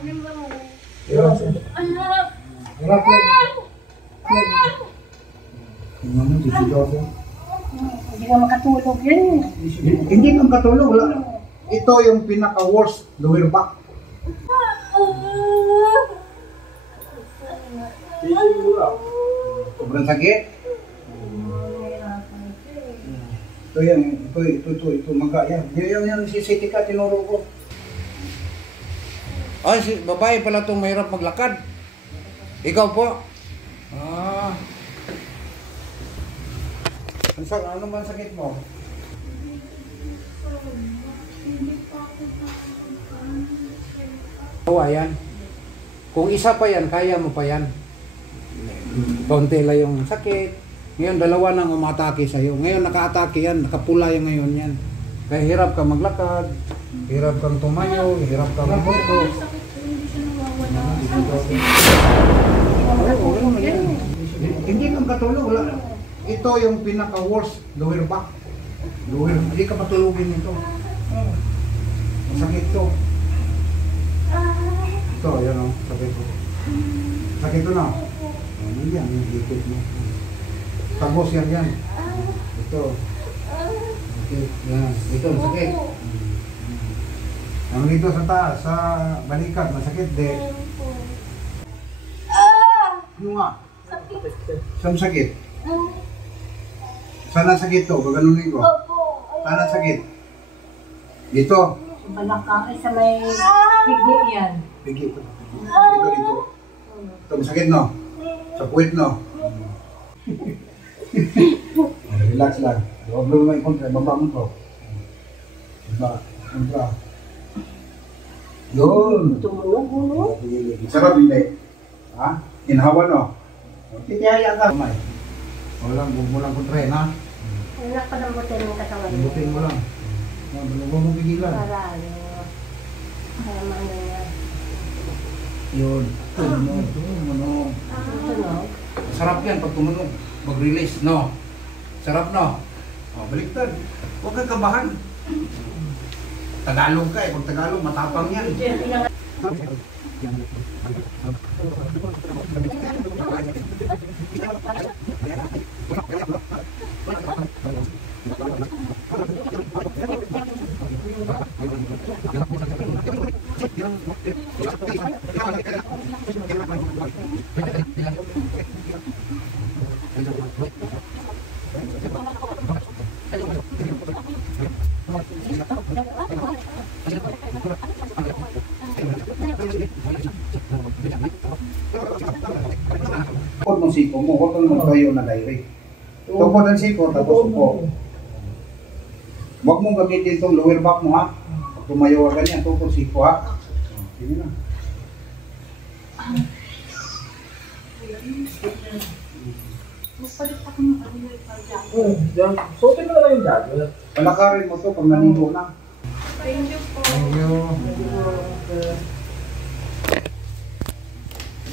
Hirap yan. Tingnan mo, disidoso. Hindi ka makatulog yan. Hindi ka makatulog. Wala. Ito yung pinaka-worst lower back. Sobrang sakit. Ito yan, ito maga yan. Yan CCT ka, tinuro ko. Ay, babae pala itong mahirap maglakad. Ikaw po? Ah. Ano ba ang sakit mo? Oo, ayan. Kung isa pa yan, kaya mo pa yan. Konti lang yung sakit. Ngayon, dalawa nang umatake sa'yo. Ngayon, naka-atake yan. Nakapula yung ngayon yan. Kaya hirap ka maglakad, hirap kang tumayo, hirap kang mabuto. Hindi kang katulog. Wala. Ito yung pinaka-worst lower back. Hindi ka matulogin nito. Masakit to. Ito, yan o. Sakit ko. Sakit ko na. Ano yan? Yung likod mo. Tagos yan yan. Ito. Okay. Yan. Ito, masakit. Ang dito sa taas, sa balikat, masakit din. Ano nga? Saan sakit? Saan ang sakit to? Gaganunin ko. Saan ang sakit? Dito. Balakang sa may pigi yan. Pigi ito. Dito. Ito, masakit no? Sa puwit no? Relax lang. Huwag mo naman ikontra. Baba mo to. Baba. Kontra. Yun. Tumulog mo. Sarap hindi. Ha? Inhawa no? Titiyaya ka. Kamay. Huwag mo lang kontra ha? Anak pa ng butin ng katawan mo. Butin mo lang. Huwag mo pigilan. Para maano yan. Yun. Tumunog. Tunog. Sarap yan pag tumunog. Mag-release, no? Sarap, no? O, baliktad. Huwag kang kabahan. Tagalog ka eh. Pag Tagalog, matapang yan. Tukod ng siko mo, huwag kang magtayo na direct. Tukod ng siko, tapos upo. Huwag mong gamitin itong lower back mo ha. Pag tumayo ka ganyan, tukod siko ha. Sige na. Suotin mo na lang yung jagger. Palakarin mo to pag naligo na. Thank you po. Thank you.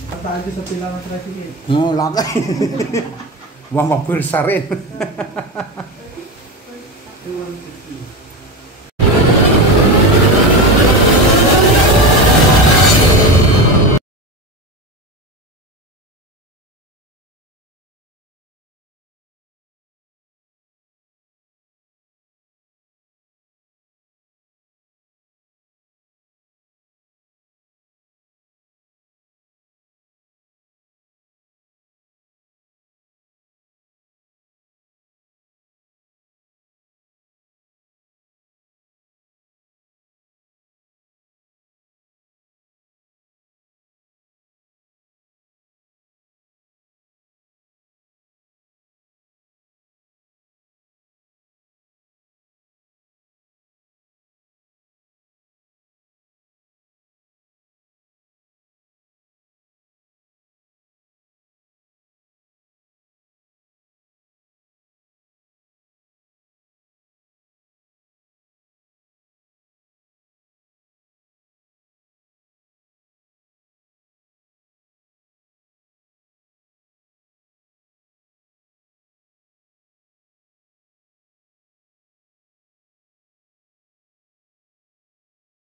Katagi sa pila ng traffic. No, lakay. Huwag mapursa rin.